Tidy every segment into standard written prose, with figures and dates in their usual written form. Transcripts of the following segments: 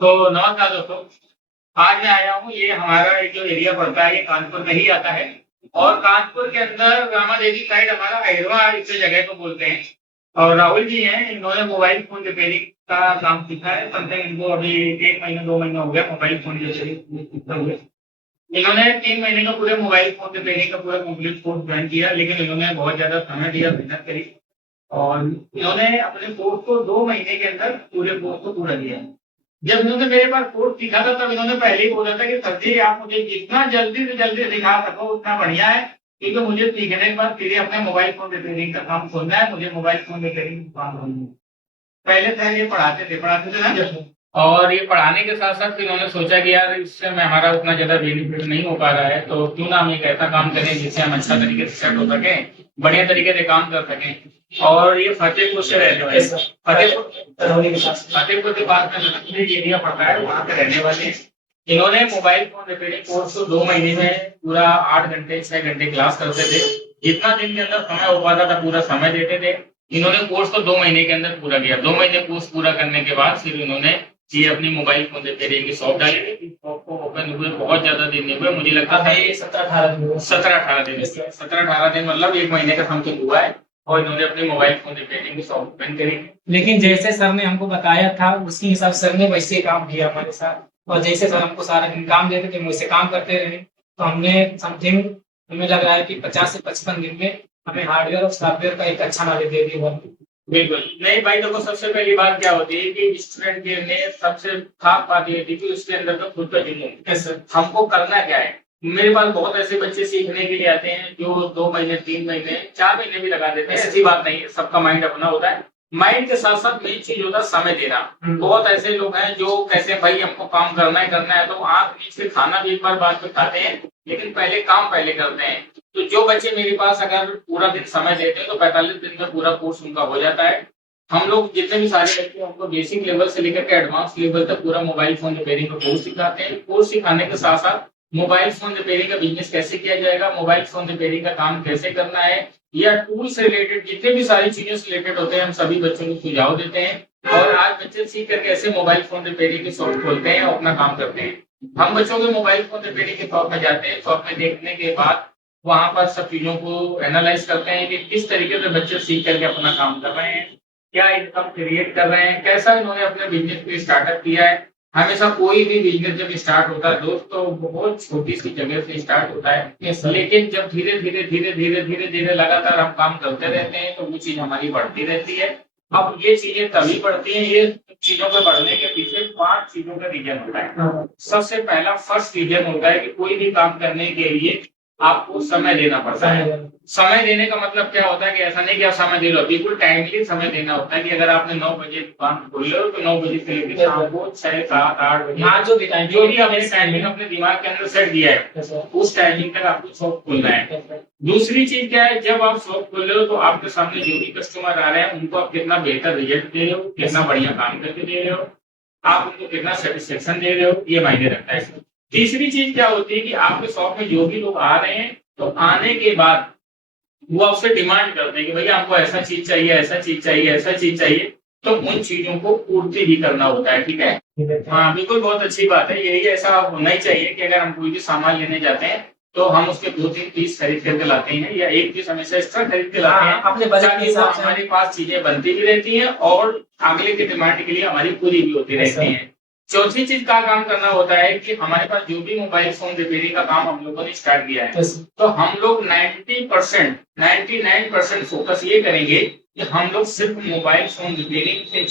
तो नमस्कार दोस्तों। आज मैं आया हूँ, ये हमारा एक जो एरिया पड़ता है ये कानपुर में ही आता है। और कानपुर के अंदर रामा देवी साइड हमारा अहिरवा इस जगह को बोलते हैं। और राहुल जी हैं, इन्होंने मोबाइल फोन रिपेयरिंग का काम सीखा है। समथिंग इनको अभी 1 महीना 2 महीना हो गया मोबाइल फोन सीखते हुए। इन्होंने 3 महीने का पूरे मोबाइल फोन रिपेयरिंग का पूरा कंप्लीट कोर्स ज्वाइन किया, लेकिन इन्होंने बहुत ज्यादा समय दिया, मेहनत करी। और इन्होंने अपने कोर्स को 2 महीने के अंदर पूरे कोर्स को पूरा किया। जब इन्होंने मेरे पास कोर्स सीखा था तब इन्होंने पहले ही बोला था कि सर जी आप मुझे जितना जल्दी से जल्दी सिखा सको उतना बढ़िया है, क्योंकि मुझे सीखने के बाद फिर अपने मोबाइल फोन रिपेयरिंग का काम खोलना है, मुझे मोबाइल फोन रिपेयरिंग का काम खोलना है। पहले सर ये पढ़ाते थे ना। और ये पढ़ाने के साथ साथ फिर उन्होंने सोचा कि यार इससे में हमारा उतना ज्यादा बेनिफिट नहीं हो पा रहा है, तो क्यों ना हम एक ऐसा काम करें जिससे हम अच्छा तरीके से सेट हो सके, बढ़िया तरीके से काम कर सकें। और ये फतेहपुर से रहने वाले, फतेहपुर के पास में एरिया पड़ता है, वहाँ पे रहने वाले हैं। इन्होंने मोबाइल फोन रिपेयरिंग कोर्स को 2 महीने में पूरा 8 घंटे 6 घंटे क्लास करते थे। जितना दिन के अंदर समय हो पाता था पूरा समय देते थे। इन्होंने कोर्स को 2 महीने के अंदर पूरा किया। 2 महीने कोर्स पूरा करने के बाद फिर इन्होंने ये अपनी मोबाइल फोन रिपेयरिंग की शॉप डाली थी। शॉप को ओपन हुए बहुत ज्यादा दिन नहीं हुए, मुझे लगता था ये 17-18 दिन मतलब 1 महीने का समथिंग हुआ है। और इन्होंने अपनी मोबाइल फोन रिपेयरिंग की शॉप ओपन करी। लेकिन जैसे सर ने हमको बताया था उसी हिसाब से सर ने वैसे ही काम किया हमारे साथ। और जैसे सर हमको सारा दिन काम देते थे वैसे काम करते रहे, तो हमने समथिंग हमें लग रहा है कि 50 से 55 दिन में हमें हार्डवेयर और सॉफ्टवेयर का एक अच्छा नॉलेज दे दिया। बिल्कुल नहीं भाई, देखो सबसे पहली बात क्या होती है कि स्टूडेंट के लिए सबसे खास बात ये थी कि उसके अंदर तो खुद का जुनून है। हमको करना क्या है। मेरे पास बहुत ऐसे बच्चे सीखने के लिए आते हैं जो 2 महीने 3 महीने 4 महीने भी लगा देते हैं, ऐसी बात नहीं है, सबका माइंड अपना होता है। माइंड के साथ साथ मेन चीज होता है समय देना। बहुत ऐसे लोग हैं जो कहते हैं भाई हमको काम करना है, तो आंख मीच के खाना भी एक बार बाद में खाते हैं, लेकिन पहले काम पहले करते हैं। तो जो बच्चे मेरे पास अगर पूरा दिन समय देते हैं तो 45 दिन में पूरा कोर्स उनका हो जाता है। हम लोग जितने भी सारे बच्चे हमको बेसिक लेवल से लेकर के एडवांस लेवल तक पूरा मोबाइल फोन रिपेयरिंग का कोर्स सिखाते हैं। कोर्स सिखाने के साथ साथ मोबाइल फोन रिपेयरिंग का बिजनेस कैसे किया जाएगा, मोबाइल फोन रिपेयरिंग का काम कैसे करना है, या टूल से रिलेटेड जितने भी सारी चीजों से रिलेटेड होते हैं हम सभी बच्चों को सुझाव देते हैं। और आज बच्चे सीख कर कैसे मोबाइल फोन रिपेयरिंग की शॉप खोलते हैं और अपना काम करते हैं। हम बच्चों के मोबाइल फोन रिपेयरिंग के शॉप में जाते हैं, शॉप में देखने के बाद वहां पर सब चीजों को एनालाइज करते हैं कि किस तरीके से बच्चे सीख करके अपना काम कर रहे हैं, क्या इनकम क्रिएट कर रहे हैं, कैसा इन्होंने अपने बिजनेस को स्टार्टअप किया है। हमेशा कोई भी बिजनेस जब स्टार्ट होता है दोस्तों बहुत छोटी सी जगह से स्टार्ट होता है, लेकिन जब धीरे धीरे लगातार हम काम करते रहते हैं तो वो चीज हमारी बढ़ती रहती है। अब ये चीजें तभी बढ़ती हैं, ये चीजों के बढ़ने के पीछे 5 चीजों का रीजन होता है। सबसे पहला फर्स्ट रीजन होता है कि कोई भी काम करने के लिए आपको समय देना पड़ता है। समय देने का मतलब क्या होता है कि ऐसा नहीं कि आप समय दे लो, बिल्कुल टाइमली समय देना होता है कि अगर आपने 9 बजे दुकान खोल लो तो 9 बजे से लेकर शाम को 6 7 8 बजे हाँ जो भी आपने टाइमिंग अपने दिमाग के अंदर सेट दिया है उस टाइमिंग तक आपको शॉप खोलना है। दूसरी चीज क्या है, जब आप शॉप खोल रहे हो तो आपके सामने जो भी कस्टमर आ रहे हैं उनको आप कितना बेहतर रिजल्ट दे रहे हो, कितना बढ़िया काम करके दे रहे हो, आप उनको कितना सेटिस्फेक्शन दे रहे हो, ये मायने रखता है। तीसरी चीज क्या होती है कि आपके शॉप में जो भी लोग आ रहे हैं तो आने के बाद वो आपसे डिमांड करते हैं कि भैया हमको ऐसा चीज चाहिए, ऐसा चीज चाहिए, ऐसा चीज चाहिए, तो उन चीजों को पूर्ति भी करना होता है। ठीक है, हाँ बिल्कुल, बहुत अच्छी बात है। यही ऐसा होना ही चाहिए कि अगर हम कोई भी सामान लेने जाते हैं तो हम उसके 2-3 पीस खरीद करके लाते हैं या एक पीस हमेशा एक्स्ट्रा खरीद के लाते हैं अपने बजट के हिसाब से। हमारे पास चीजें बनती भी रहती हैं और अगले की डिमांड के लिए हमारी पूरी भी होती रहती है। चौथी चीज का काम करना होता है कि हमारे पास जो भी मोबाइल फोन रिपेयरिंग का काम हम लोगों ने स्टार्ट किया है तो हम लोग 90% 99% फोकस ये करेंगे कि हम लोग सिर्फ मोबाइल फोन रिपेयरिंग से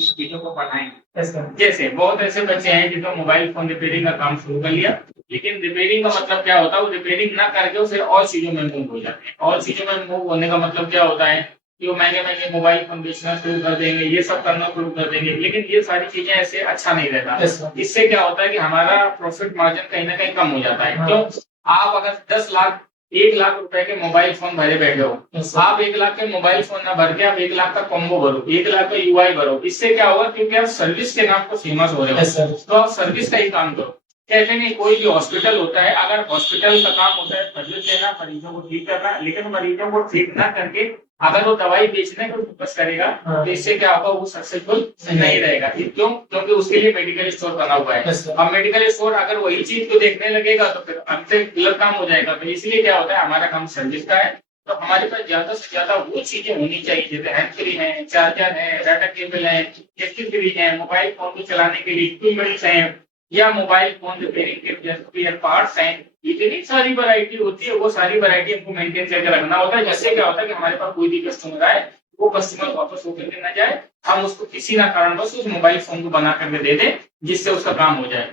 चीजों को बढ़ाएंगे। जैसे बहुत ऐसे बच्चे हैं जिन्होंने मोबाइल फोन रिपेयरिंग का काम शुरू कर लिया, लेकिन रिपेयरिंग का मतलब क्या होता है, वो रिपेयरिंग ना करके फिर और चीजों में मूव हो जाते हैं। और चीजों में मूव होने का मतलब क्या होता है कि वो महंगे महंगे मोबाइल फोन बेचना शुरू कर देंगे, ये सब करना शुरू कर देंगे, लेकिन ये सारी चीजें ऐसे अच्छा नहीं रहता। इससे क्या होता है कि हमारा प्रॉफिट मार्जिन कहीं ना कहीं कम हो जाता है। क्यों, आप अगर 10 लाख 1 लाख रुपए के मोबाइल फोन भरे बैठे हो, आप 1 लाख के मोबाइल फोन ना भर के आप 1 लाख का कॉम्बो भरो, 1 लाख का यूआई भरो, इससे क्या होगा, क्योंकि आप सर्विस के नाम पर फेमस हो रहे हो तो आप सर्विस का ही काम करो। कहते नहीं, कोई भी हॉस्पिटल होता है, अगर हॉस्पिटल का काम होता है सर्विस देना, मरीजों को ठीक करना, लेकिन मरीजों को ठीक ना करके अगर वो दवाई बेचने पर फोकस करेगा तो इससे क्या होगा, वो सक्सेसफुल नहीं रहेगा। ये क्यों? क्योंकि उसके लिए मेडिकल स्टोर बना हुआ है। अब मेडिकल स्टोर अगर वही चीज को देखने लगेगा तो फिर हमसे गलत काम हो जाएगा। तो इसलिए क्या होता है, हमारा काम सर्विस का है, तो हमारे पास ज्यादा से ज्यादा वो चीजें होनी चाहिए जैसे हैंड फ्री है, चार्जर है, डाटा केबल है, एक्सेसरी है, मोबाइल फोन को चलाने के लिए इक्विपमेंट्स हैं, या मोबाइल फोन रिपेयरिंग के जैसे स्पेयर पार्ट्स हैं। इतनी सारी वैरायटी होती है, वो सारी वैरायटी हमको मेंटेन करके रखना होता है। जैसे क्या होता है कि हमारे पास कोई भी कस्टमर आए, वो कस्टमर वापस होकर के ना जाए, हम उसको किसी ना कारणवश उस मोबाइल फोन को बना करके दे दें जिससे उसका काम हो जाए।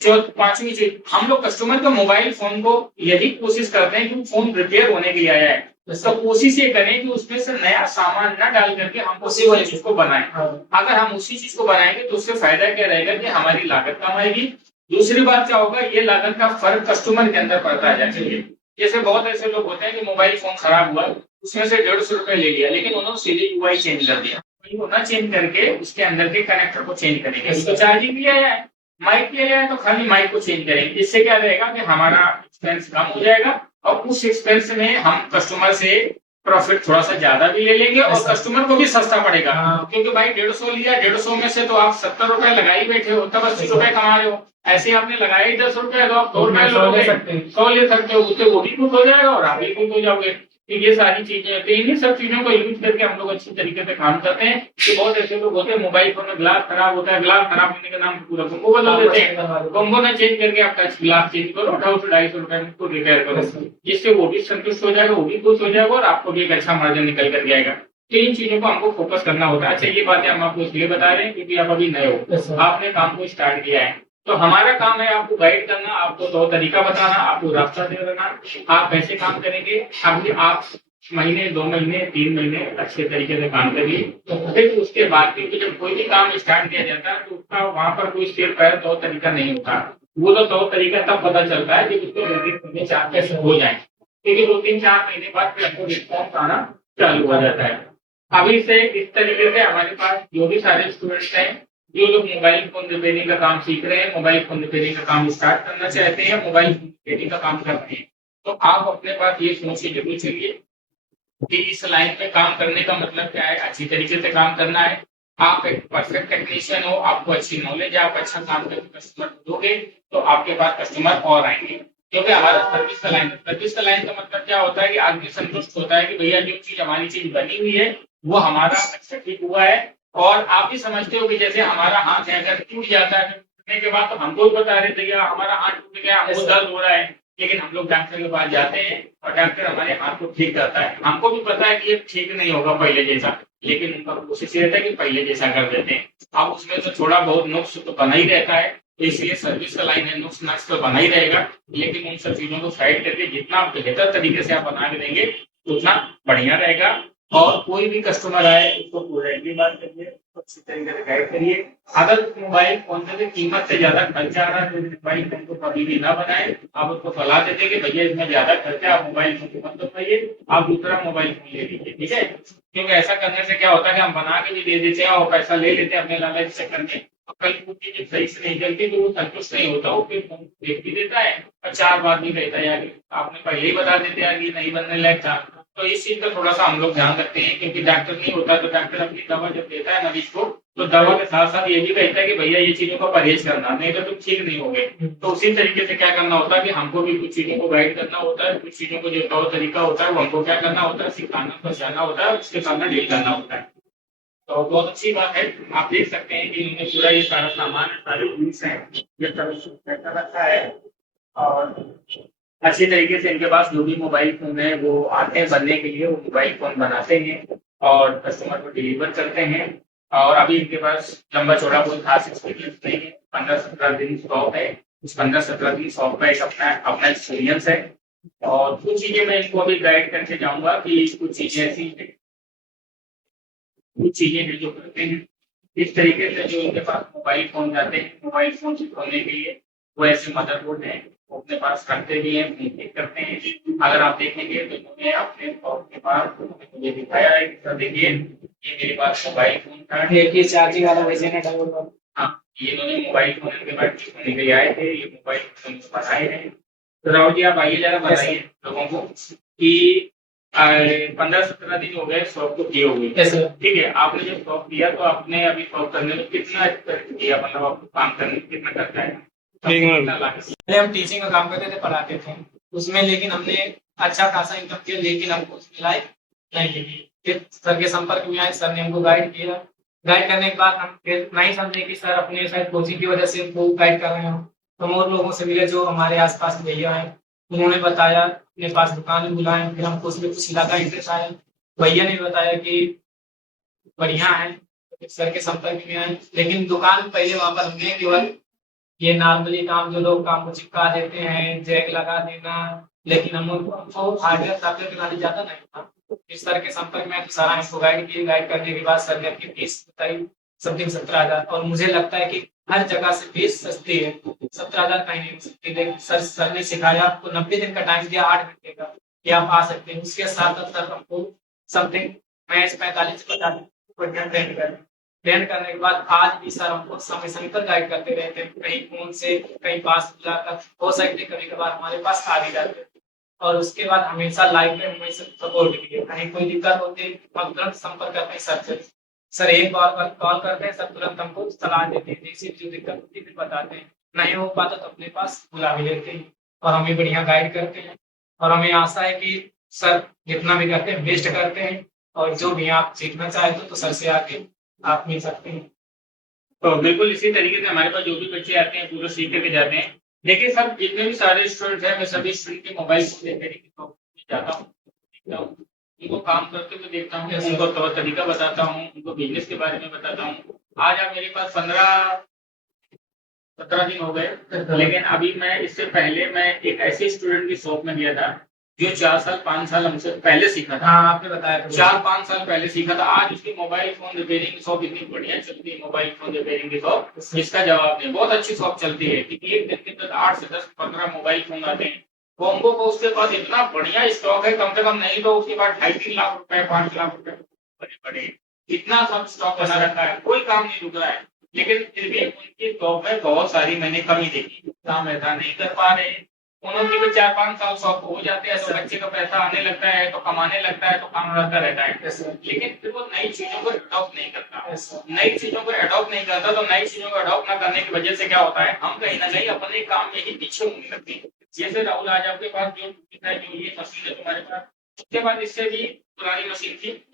पांचवी चीज, हम लोग कस्टमर के मोबाइल फोन को यही कोशिश करते हैं कि फोन रिपेयर होने के लिए आया है, तो कोशिश ये करें कि उसमें से नया सामान न डाल करके हम उसी वाली चीज को बनाएं। अगर हम उसी चीज को बनाएंगे तो उससे फायदा क्या रहेगा कि हमारी लागत कम आएगी। दूसरी बात क्या होगा, ये लागत का फर्क कस्टमर के अंदर पड़ता है। जैसे बहुत ऐसे लोग होते हैं कि मोबाइल फोन खराब हुआ, उसमें से 150 रुपए ले लिया, लेकिन उन्होंने सीधे यूआई चेंज कर दिया। ना चेंज करके उसके अंदर के कनेक्टर को चेंज करेंगे, तो चार्जिंग लिया है, माइक लिया है, तो खाली माइक को चेंज करेंगे। इससे क्या रहेगा कि हमारा एक्सपेंस कम हो जाएगा, और उस एक्सपेंस में हम कस्टमर से प्रॉफिट थोड़ा सा ज्यादा भी ले लेंगे और कस्टमर को भी सस्ता पड़ेगा। क्योंकि भाई 150 लिया, 150 में से तो आप 70 रुपए लगा ही बैठे हो, तब 80 रुपए कमा रहे हो। ऐसे आपने लगाया ही 10 रुपए, तो आप 2 रुपए लोगे, 100 ले सकते हो, उससे वो भी खुश हो जाएगा और आप भी खुश हो जाओगे। तो ये सारी चीजें होती है, इन्हीं सब चीजों को यूज करके हम लोग अच्छी तरीके से काम करते हैं। कि बहुत ऐसे लोग होते हैं मोबाइल फोन में ग्लास खराब होता है, ग्लास खराब होने के नाम पे पूरा कॉम्बो बदल देते हैं। कॉम्बो ना चेंज करके आपका ग्लास चेंज करो, 250-250 रुपए में उसको रिपेयर करो, जिससे वो भी संतुष्ट हो जाएगा, वो भी खुश हो जाएगा और आपको भी एक अच्छा मार्जिन निकल कर जाएगा। तो इन चीजों को हमको फोकस करना होता है। अच्छा, ये बातें हम आपको इसलिए बता रहे हैं क्योंकि आप अभी नए हो, आपने काम को स्टार्ट किया है, तो हमारा काम है आपको गाइड करना, आपको तौर तरीका बताना, आपको रास्ता दे देना, आप कैसे काम करेंगे। अभी आप महीने, 2 महीने, 3 महीने अच्छे तरीके से काम करिए, तो फिर उसके बाद क्योंकि जब कोई भी काम स्टार्ट किया जाता है तो उसका वहां पर कोई स्टेप पैर तौर तरीका नहीं होता। वो तो तौर तरीका तब पता चलता है जब उसको 2-3 4 कैसे हो जाए, क्योंकि 2-3-4 महीने बाद फिर आपको रिस्पॉन्स आना चालू हो जाता है। अभी से इस तरीके से हमारे पास जो भी सारे स्टूडेंट्स हैं, जो लोग मोबाइल फोन रिपेयरिंग का काम सीख रहे हैं, मोबाइल फोन रिपेयरिंग का काम स्टार्ट करना चाहते हैं, मोबाइल फोन रिपेयरिंग का काम कर रहे हैं, तो आप अपने पास ये सोच के जरूर चलिए कि इस लाइन में काम करने का मतलब क्या है, अच्छी तरीके से काम करना है। आप एक परफेक्ट टेक्नीशियन हो, आपको अच्छी नॉलेज है, आप अच्छा काम करके कस्टमर को दोगे तो आपके पास कस्टमर और आएंगे। क्योंकि हमारा सर्विस का लाइन है। सर्विस का लाइन का मतलब क्या होता है कि आदमी संतुष्ट होता है कि भैया जो चीज हमारी चीज बनी हुई है वो हमारा अच्छा ठीक हुआ है। और आप भी समझते हो कि जैसे हमारा हाथ है अगर टूट जाता है टूटने के बाद तो हमको भी बता रहे थे हमारा हाथ टूट गया, हमको दर्द हो रहा है, लेकिन हम लोग डॉक्टर के पास जाते हैं और डॉक्टर हमारे हाथ को ठीक करता है। हमको भी पता है कि ये ठीक नहीं होगा पहले जैसा, लेकिन उनका कोशिश ये रहता है कि पहले जैसा कर देते हैं। अब उसमें तो थोड़ा बहुत नुक्स तो बना ही रहता है, तो इसलिए सर्विस का लाइन है, नुक्स नक्स तो बना ही रहेगा, लेकिन उन सब चीजों को साइड करके जितना बेहतर तरीके से आप बना के देंगे उतना बढ़िया रहेगा। और कोई भी कस्टमर आए उसको पोलाइटली बात करिए, अच्छी तरीके से गाइड करिए। अगर मोबाइल फोन से कीमत से ज्यादा खर्चा आ रहा है तो मोबाइल फोन को कभी भी ना बनाए। आप उसको सलाह देते कि भैया इसमें ज्यादा खर्चा, आप मोबाइल फोन को मत बनाइए, आप दूसरा मोबाइल फोन ले लीजिए, ठीक है। क्योंकि ऐसा करने से क्या होता है कि हम बना के भी दे देते हैं और पैसा ले लेते हैं अपने लालच से करके, और कल को चीजें सही से नहीं चलती तो वो संतुष्ट नहीं होता, वो फिर फोन देख भी देता है और 4 बार भी कहता है यार आपने पहले ही बता देते यार ये नहीं बनने लायक था। तो इस चीज का थोड़ा सा हम लोग ध्यान रखते हैं, क्योंकि डॉक्टर नहीं होता तो डॉक्टर अपनी दवा जब देता है मरीज को तो दवा के साथ साथ ये भी कहता है कि भैया ये चीजों का परहेज करना, नहीं तो तुम ठीक नहीं होगे। तो उसी तरीके से क्या करना होता है कि हमको भी कुछ चीजों को गाइड करना होता है, कुछ चीजों को जो तौर तरीका होता है वो हमको क्या करना होता है, सिखाना समझाना होता है, उसके सामने डील करना होता है। तो बहुत अच्छी बात है, आप देख सकते हैं कि इन्होंने पूरा ये सारा सामान सारी टूल्स है ये सब रखा है, और अच्छी तरीके से इनके पास जो भी मोबाइल फोन है वो आते हैं बनने के लिए, वो मोबाइल फोन बनाते हैं और कस्टमर को डिलीवर करते हैं। और अभी इनके पास लंबा चौड़ा कोई खास एक्सपीरियंस नहीं है, 15-17 दिन शॉप है, उस 15-17 दिन शॉप का एक अपना अपना एक्सपीरियंस है। और कुछ चीजें मैं इनको अभी गाइड करके जाऊंगा कि कुछ चीजें ऐसी हैं, कुछ चीजें हैं जो करते हैं इस तरीके से। जो इनके पास मोबाइल फोन जाते हैं, मोबाइल फोन से खोलने के लिए वो ऐसे मदरबोर्ड है, वो अपने पास रखते भी हैं, ठीक करते हैं। अगर आप देखेंगे तो इन्होंने अपने शॉप के पास मुझे दिखाया है कि देखिए ये मेरे पास मोबाइल फोन था, ये चार्जिंग वाला वैसे ना डबल वाला। हाँ, ये इन्होंने मोबाइल फोन के बाद ठीक होने के लिए आए थे, ये मोबाइल फोन बनाए हैं। तो राहुल जी आप आइए जरा बताइए लोगों को कि 15-17 दिन हो गए शॉप को किए हुए। Yes sir. ठीक है, आपने जब शॉप किया तो आपने अभी शॉप करने में कितना एक्सपेक्ट किया, मतलब आपको काम करने में कितना करता है? कितना लाख? पहले हम टीचिंग का काम करते थे, पढ़ाते थे उसमें, लेकिन हमने अच्छा खासा इनकम किया, लेकिन हमको उसमें लाइफ नहीं मिली। फिर सर के संपर्क में आए, सर ने हमको गाइड किया। गाइड करने के बाद हम फिर नहीं समझे कि सर अपने शायद कोचिंग की वजह से हमको गाइड कर रहे हो। तो हम और लोगों से मिले जो हमारे आसपास भैया हैं, उन्होंने बताया, अपने पास दुकान में बुलाए, फिर हमको उसमें कुछ लगा, इंटरेस्ट आया। भैया ने बताया कि बढ़िया है, तो सर के संपर्क में आए। लेकिन दुकान पहले वहां पर हमने केवल ये नॉर्मली काम जो लोग काम को चिपका देते हैं, जैक लगा देना, लेकिन हमको हार्डवेयर सॉफ्टवेयर का नॉलेज ज्यादा नहीं था। इस सर के संपर्क में तो सारा हमको गाइड किए। गाइड करने के बाद सर ने अपनी फीस बताई, समथिंग 17,000। और मुझे लगता है कि हर जगह से फीस सस्ती है, 17,000 कहीं नहीं हो सकती। लेकिन सर ने सिखाया, आपको 90 दिन का टाइम दिया, 8 घंटे का, कि आप आ सकते हैं। उसके साथ सर हमको समथिंग मैथ्स 45 से 50 बढ़िया ट्रेन कर, ट्रेन करने के बाद आज भी सर हमको समय समय पर गाइड करते रहते हैं। कहीं फोन से, कहीं पास बुलाकर, हो सकते कभी कभार हमारे पास आ भी जाते हैं। और उसके बाद हमेशा लाइफ में हमें सपोर्ट भी है। कहीं कोई दिक्कत होती है, हम तुरंत संपर्क करते हैं सर से। सर एक बार कॉल करते हैं, सर तुरंत हमको सलाह देते हैं, जैसी जो दिक्कत होती है फिर बताते हैं। नहीं हो पाता तो अपने पास बुला भी लेते हैं और हमें बढ़िया गाइड करते हैं। और हमें आशा है कि सर जितना भी करते हैं बेस्ट करते हैं। और जो भी आप सीखना चाहे तो सर से आके आप मिल सकते हैं। तो बिल्कुल इसी तरीके से हमारे पास जो भी बच्चे आते हैं पूरे सीख करके जाते हैं। देखिए सर, जितने भी सारे स्टूडेंट हैं, मैं सभी स्टूडेंट के मोबाइल फोन रिपेयरिंग की शॉप में जाता हूँ, देखता हूँ, उनको काम करते हुए देखता हूँ, Yes, उनको तौर तरीका बताता हूँ, उनको बिजनेस के बारे में बताता हूँ। आज आप मेरे पास 15-17 दिन हो गए, लेकिन अभी मैं इससे पहले मैं एक ऐसे स्टूडेंट की शॉप में गया था जो 4 साल 5 साल हमसे पहले सीखा था। हाँ, आपने बताया था। 4-5 साल पहले सीखा था। आज उसकी मोबाइल फोन रिपेयरिंग की शॉप इतनी बढ़िया चलती है, मोबाइल फोन रिपेयरिंग की शॉप, जिसका जवाब नहीं। बहुत अच्छी शॉप चलती है, क्योंकि एक दिन के अंदर 8 से 10 15 मोबाइल फोन आते हैं। कॉम्बो को उसके पास इतना बढ़िया स्टॉक है, कम से कम नहीं तो उसके पास 2.5-3 लाख रुपए, 5 लाख रुपए बड़े बड़े, इतना सब स्टॉक बना रखा है, कोई काम नहीं रुक रहा है। लेकिन फिर भी उनकी शॉप में बहुत सारी मैंने कमी देखी, काम ऐसा नहीं कर पा रहे। उन्होंने भी 4-5 साल शॉप हो जाते हैं तो बच्चे का पैसा आने लगता है, तो कमाने लगता है, तो काम करता रहता है। लेकिन फिर वो नई चीजों को अडॉप्ट नहीं करता। नई चीजों को अडॉप्ट नहीं करता तो नई चीजों को अडॉप्ट न करने की वजह से क्या होता है, हम कहीं ना कहीं अपने काम में ही पीछे होने लगते हैं। जैसे राहुल, आज आपके पास जो ये मशीन है तुम्हारे पास, उसके बाद इससे भी पुरानी मशीन थी,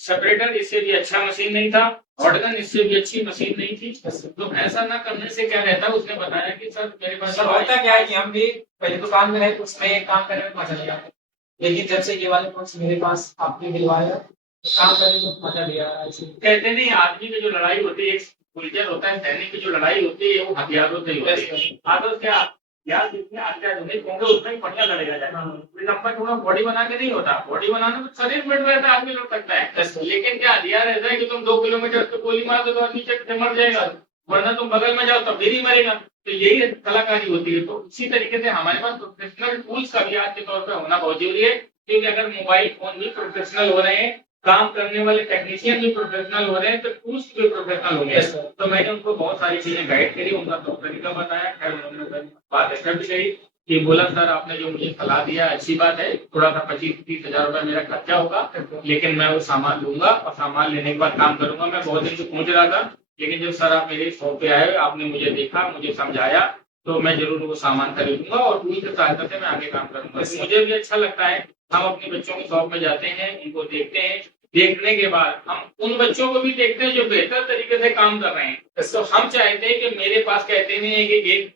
सेपरेटर इससे भी अच्छा मशीन नहीं था, हॉटगन इससे भी अच्छी मशीन नहीं थी। तो ऐसा ना करने से क्या रहता है, उसने बताया कि सर मेरे पास सर होता क्या है कि हम भी पहले दुकान में रहे तो उसमें एक काम करने में मजा नहीं आता, लेकिन जब से ये वाले प्रोडक्ट्स मेरे पास आपने दिलवाया तो काम करने में मजा नहीं आ रहा है। कहते नहीं, आदमी की जो लड़ाई होती है, एक सोल्जर होता है, सैनिक की जो लड़ाई होती है वो हथियारों से ही होती है। आदत क्या यार, जितने अत्याधुनिक होंगे उतना ही बढ़िया लड़ेगा जाएगा। लंबा थोड़ा बॉडी बना के नहीं होता, बॉडी बनाने में शरीर फिट रहता है, आदमी लड़ सकता है। लेकिन क्या हथियार ऐसा है कि तुम 2 किलोमीटर पे गोली मार दो तो नीचे से मर जाएगा, वरना तुम बगल में जाओ तो फिर ही मरेगा। तो यही कलाकारी होती है। तो इसी तरीके से हमारे पास प्रोफेशनल टूल्स का भी आज के तौर पर होना बहुत जरूरी है, क्योंकि अगर मोबाइल फोन भी प्रोफेशनल हो रहे हैं, काम करने वाले टेक्नीशियन भी प्रोफेशनल हो रहे हैं, तो टूल्स भी प्रोफेशनल हो गए। तो मैंने उनको बहुत सारी चीजें गाइड करी, उनका तौर तरीका बताया। खैर उन्होंने बात ऐसा भी कही कि बोला सर आपने जो मुझे सलाह दिया अच्छी बात है, थोड़ा सा 25-30 हजार रुपया मेरा खर्चा होगा, लेकिन मैं वो सामान लूंगा और सामान लेने के बाद काम करूंगा। मैं बहुत दिन से पूछ रहा था, लेकिन जब सर आप मेरे शॉप पे आए, आपने मुझे देखा, मुझे समझाया, तो मैं जरूर वो सामान खरीदूंगा और टूल की सहायता से मैं आगे काम करूंगा। मुझे भी अच्छा लगता है, हम अपने बच्चों की शॉप में जाते हैं, उनको देखते हैं, देखने के बाद हम उन बच्चों को भी देखते हैं जो बेहतर तरीके से काम कर रहे हैं। तो हम चाहते हैं कि मेरे पास कहते नहीं है कि एक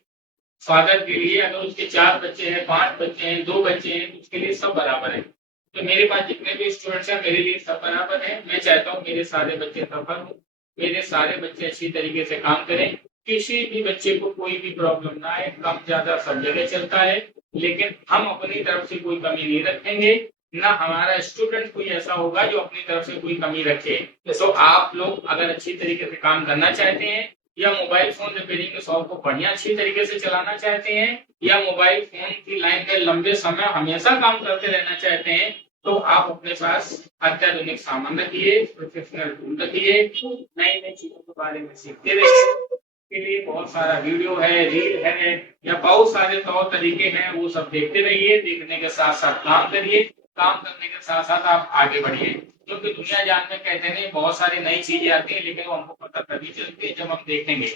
फादर के लिए अगर उसके 4 बच्चे हैं, 5 बच्चे हैं, 2 बच्चे हैं, तो उसके लिए सब बराबर है। तो मेरे पास जितने भी स्टूडेंट्स हैं, मेरे लिए सब बराबर है। मैं चाहता हूँ मेरे सारे बच्चे सफल हों, मेरे सारे बच्चे अच्छी तरीके से काम करें, किसी भी बच्चे को कोई भी प्रॉब्लम ना आए। कम ज्यादा सब जगह चलता है, लेकिन हम अपनी तरफ से कोई कमी नहीं रखेंगे, ना हमारा स्टूडेंट कोई ऐसा होगा जो अपनी तरफ से कोई कमी रखे। तो आप लोग अगर अच्छी तरीके से काम करना चाहते हैं, या मोबाइल फोन रिपेयरिंग के शॉप को बढ़िया अच्छी तरीके से चलाना चाहते हैं, या मोबाइल फोन की लाइन पे लंबे समय हमेशा काम करते रहना चाहते हैं, तो आप अपने पास अत्याधुनिक सामान रखिए, प्रोफेशनल टूल रखिए, नई नई चीजों के बारे में सीखते रहिए। के लिए बहुत सारा वीडियो है, रील है, या बहुत सारे तौर तरीके हैं, वो सब देखते रहिए। देखने के साथ साथ काम करिए, काम करने के साथ साथ आप आगे बढ़िए, क्योंकि दुनिया जान में कहते नहीं बहुत सारी नई चीजें आती है, लेकिन वो हमको पता तभी चलती है जब हम देखेंगे।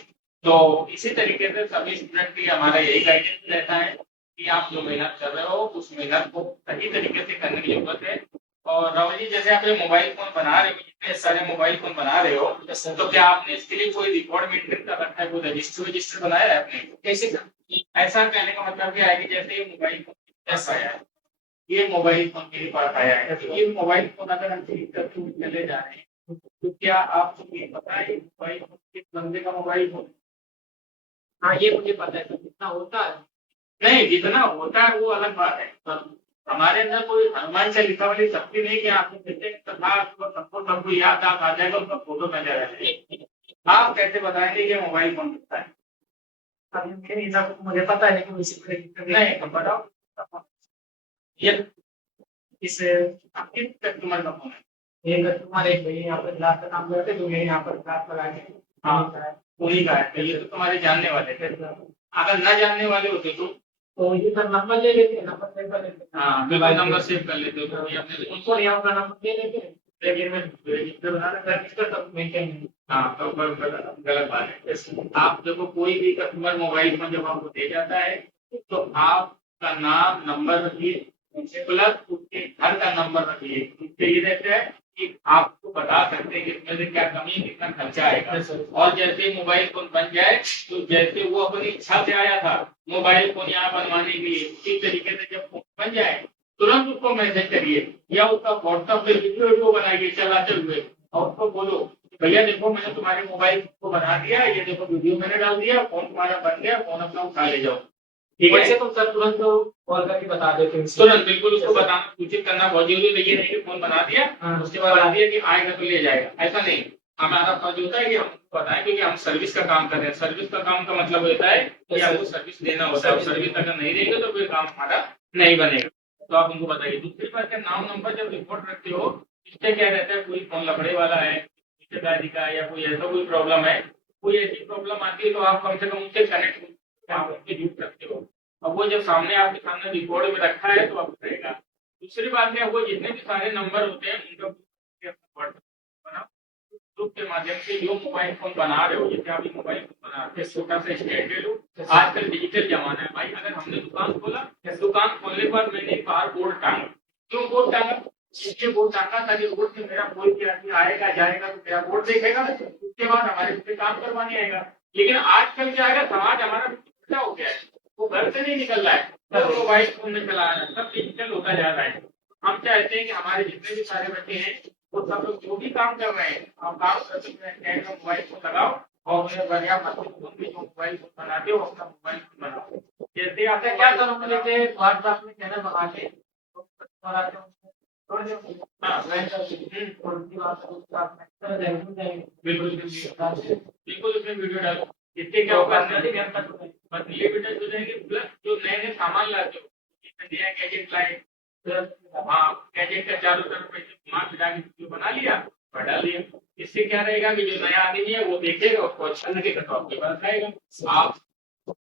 तो इसी तरीके से सभी स्टूडेंट के लिए हमारा यही गाइडेंस रहता है कि आप जो मेहनत कर रहे हो उस मेहनत को सही तरीके से करने की जरूरत है। और राहुल जी, जैसे आप ये मोबाइल फोन बना रहे हो, इतने सारे मोबाइल फोन बना रहे हो, तो क्या आपने इसके लिए कोई रिकॉर्ड मेंटेन कर रखा है, कोई रजिस्टर बनाया है आपने? कैसे ऐसा कहने का मतलब क्या है कि जैसे ये मोबाइल फोन ऐसा आया है, ये मोबाइल फोन मेरे पास आया है, तो ये मोबाइल फोन अगर हम ठीक करते हुए चले जा रहे हैं, तो क्या आपको ये पता है मोबाइल फोन किस बंदे का मोबाइल फोन? हाँ, ये मुझे पता है, कितना होता है। नहीं, जितना होता है वो अलग बात है, पर हमारे अंदर कोई हनुमान चालीसा वाली शक्ति नहीं कि आपको कहते तथा सबको याद आ जाएगा, उसका फोटो नजर आ जाएगा। आप कैसे बताएंगे कि मोबाइल फोन किसका है? अभी मेरे हिसाब से तो मुझे पता है, लेकिन उसी पर नहीं, तो बताओ ये इस आप किस कस्टमर का फोन है? एक कस्टमर एक भैया यहाँ पर ग्लास का काम करते, तो मेरे यहाँ पर ग्लास लगा के हाँ, वही का है, तो ये तो तुम्हारे जानने वाले थे। अगर न जानने वाले होते तो ये सर नंबर ले लेते हैं, नंबर सेव कर लेते हैं। हाँ, बिल्कुल नंबर सेव कर लेते हो, तो ये अपने उनको यहाँ का नंबर ले लेते हैं, लेकिन मैं रजिस्टर बनाना रजिस्टर तब मेंटेन नहीं। हाँ, तो गलत बात है। आप देखो, कोई भी कस्टमर मोबाइल फोन जब आपको दे जाता है, तो आपका नाम नंबर रखिए, प्लस उसके घर का नंबर रखिए। इससे ये रहता है कि आपको बता सकते हैं कि इसमें से क्या कमी, कितना खर्चा आएगा। और जैसे मोबाइल फोन बन जाए, तो जैसे वो अपनी इच्छा से आया था मोबाइल फोन यहाँ बनवाने के लिए, उसी तरीके से जब फोन बन जाए तुरंत उसको मैसेज करिए या उसका व्हाट्सएप पे वीडियो बनाइए चलाते हुए, और उसको बोलो भैया देखो मैंने तुम्हारे मोबाइल को बना दिया, ये देखो वीडियो मैंने डाल दिया, फोन तुम्हारा बन गया, फोन अपना उठा ले जाओ। ठीक है, वैसे तो सर तुरंत कॉल करके बता देते हैं, तुरंत बिल्कुल उसको बताना, सूचित करना बहुत जरूरी है। ये नहीं कि फोन बना दिया उसके बाद बता दिया कि आएगा तो ले जाएगा, ऐसा नहीं। हमारा फर्ज होता है कि हम बताएं, क्योंकि हम सर्विस का काम कर रहे हैं। सर्विस का काम का मतलब होता है कि हमको सर्विस देना होता है, सर्विस अगर नहीं देंगे तो फिर काम हमारा नहीं बनेगा। तो आप उनको बताइए। दूसरी बात है, नाम नंबर जब रिपोर्ट रखते हो, इससे क्या रहता है, कोई फोन लफड़े वाला है, रिश्तेदारी का, या कोई ऐसा कोई प्रॉब्लम है, कोई ऐसी प्रॉब्लम आती है, तो आप कम से कम उनसे कनेक्ट, आप उनसे जुड़ सकते हो। अब वो जब सामने आपके सामने रिकॉर्ड में रखा है तो आपको रहेगा। दूसरी बात है, वो जितने भी सारे नंबर होते हैं उनका बनाओ, ग्रुप के माध्यम से जो मोबाइल फोन बना रहे हो, जैसे आप मोबाइल फोन बनाते हैं, छोटा सा स्टैंड ले लो। आजकल डिजिटल जमाना है भाई, अगर हमने दुकान खोला, दुकान खोलने के बाद मैंने बाहर बोर्ड टांगा। क्यों बोर्ड टांगा? इसलिए बोर्ड टांगा ताकि रोड से मेरा कोई व्यक्ति आएगा जाएगा तो मेरा बोर्ड देखेगा, उसके बाद हमारे से काम करवाने आएगा। लेकिन आजकल क्या है, समाज हमारा क्या हो गया है, वो घर से नहीं निकल रहा है, सब मोबाइल फोन में चला रहा है, सब डिजिटल होता जा रहा है। हम चाहते हैं कि हमारे जितने भी सारे बच्चे हैं वो सब लोग जो भी काम कर रहे हैं, आप काम करते हुए मोबाइल फोन लगाओ और उन्हें बढ़िया मोबाइल फोन बनाते हो, अपना मोबाइल फोन बनाओ। जैसे आपने क्या करो, मुझे व्हाट्सएप में चैनल बना के बिल्कुल उसमें वीडियो डालो। इससे क्या होगा, ये वीडियो हो जाएंगे, प्लस जो नए नए सामान लाते हो, नया गैजेट लाए, हाँ गैजेट का चारों तरफ घुमा फिरा के वीडियो बना लिया और डाल दिया। इससे क्या रहेगा कि जो नया आदमी है वो देखेगा, उसको अच्छा लगेगा तो आपके पास आएगा। आप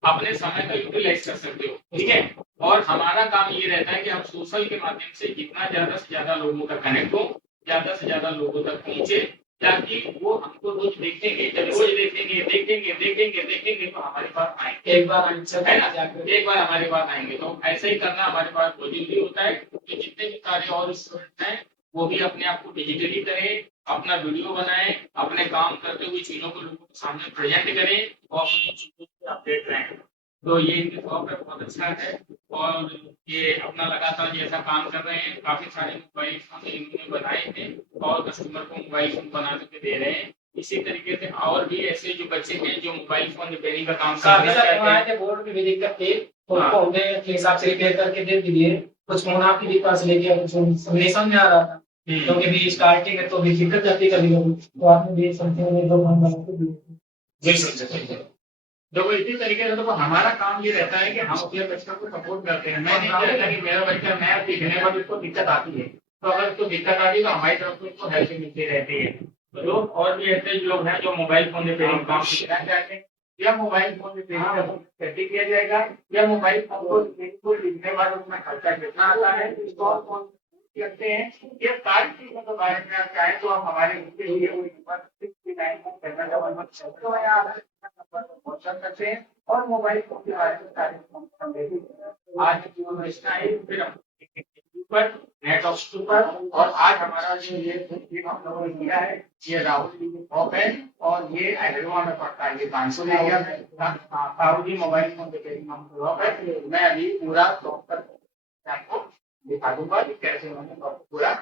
अपने समय का यूटिलाइज कर सकते हो, ठीक है। और हमारा काम ये रहता है कि हम सोशल के माध्यम से जितना ज्यादा से ज्यादा लोगों तक कनेक्ट हो, ज्यादा से ज्यादा लोगों तक पहुंचे, ताकि वो हमको रोज देखेंगे। जब रोज देखेंगे तो हमारे पास आएंगे, एक बार है ना, एक बार हमारे पास आएंगे। तो ऐसे ही करना हमारे पास बहुत जरूरी होता है कि जितने भी सारे और स्टूडेंट हैं वो भी अपने आप को डिजिटली करें, अपना वीडियो बनाएं, अपने काम करते हुए चीजों को लोगों के सामने प्रेजेंट करें और अपनी चीजों से अपडेट रहें। तो ये इनके सॉफ्टवेयर बहुत अच्छा है और ये अपना लगातार ये ऐसा काम कर रहे हैं। काफी सारे मोबाइल फोन इन्होंने बनाए थे और कस्टमर को मोबाइल फोन बना के दे रहे हैं। इसी तरीके से और भी ऐसे जो बच्चे हैं जो मोबाइल फोन रिपेयरिंग का काम काफी करना सारे चाहते हैं। बोर्ड में भी दिक्कत थी, उनको हमने अपने हिसाब से रिपेयर करके दे दिए। कुछ फोन आपकी भी पास लेके कुछ नहीं समझ में आ रहा था, क्योंकि भी स्टार्टिंग है तो भी दिक्कत जाती कभी कभी, तो आपने भी समथिंग में दो फोन बना के दिए। देखो इसी तरीके से तो हमारा काम ये रहता है कि हम अपने बच्चों को सपोर्ट करते हैं। मैं नहीं चाहता कि मेरा बच्चा मैथ सीखने पर उसको दिक्कत आती है, तो अगर उसको दिक्कत आती है तो हमारी तरफ से उसको हेल्प मिलती रहती है। तो लोग और भी ऐसे लोग हैं जो मोबाइल फोन रिपेयरिंग काम सीखना चाहते हैं, या मोबाइल फोन रिपेयरिंग कैसे किया जाएगा, या मोबाइल फोन को लिखने बाद उसमें खर्चा कितना आता है, करते हैं। ये सारी चीजों के बारे में आप चाहें तो आप हमारे ग्रुप पे हुए हुए पहुंच सकते हैं और मोबाइल फोन के बारे में सारी हम देखेंगे। आज जीवन में इतना ही, फिर हम पर नेट ऑफ पर। और आज हमारा जो ये टीम हम लोगों ने किया है, ये राहुल जी की शॉप है और ये अहलवा में पड़ता है, ये कानपुर एरिया में Rahul ji mobile phone repairing shop है। मैं अभी पूरा शॉप पर आपको दिखा दूंगा कि कैसे उन्होंने पूरा